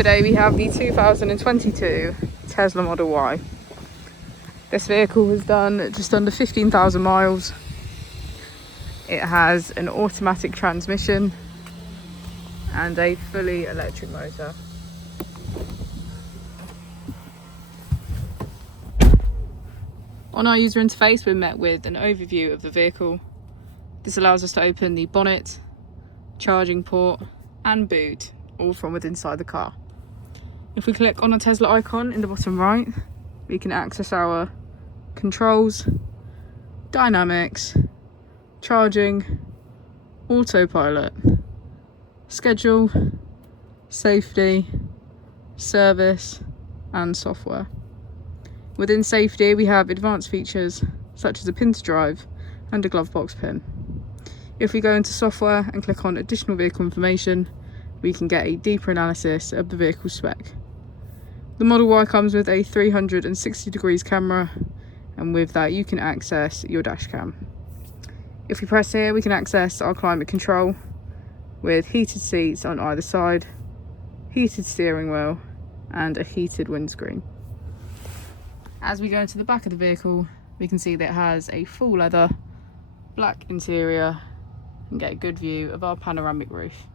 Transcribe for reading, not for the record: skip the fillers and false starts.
Today we have the 2022 Tesla Model Y. This vehicle has done just under 15,000 miles. It has an automatic transmission and a fully electric motor. On our user interface, we're met with an overview of the vehicle. This allows us to open the bonnet, charging port and boot, all from within inside the car. If we click on a Tesla icon in the bottom right, we can access our controls, dynamics, charging, autopilot, schedule, safety, service and software. Within safety, we have advanced features such as a pin to drive and a glove box pin. If we go into software and click on additional vehicle information, we can get a deeper analysis of the vehicle spec. The Model Y comes with a 360 degrees camera, and with that you can access your dash cam. If we press here, we can access our climate control with heated seats on either side, heated steering wheel and a heated windscreen. As we go into the back of the vehicle, we can see that it has a full leather black interior and get a good view of our panoramic roof.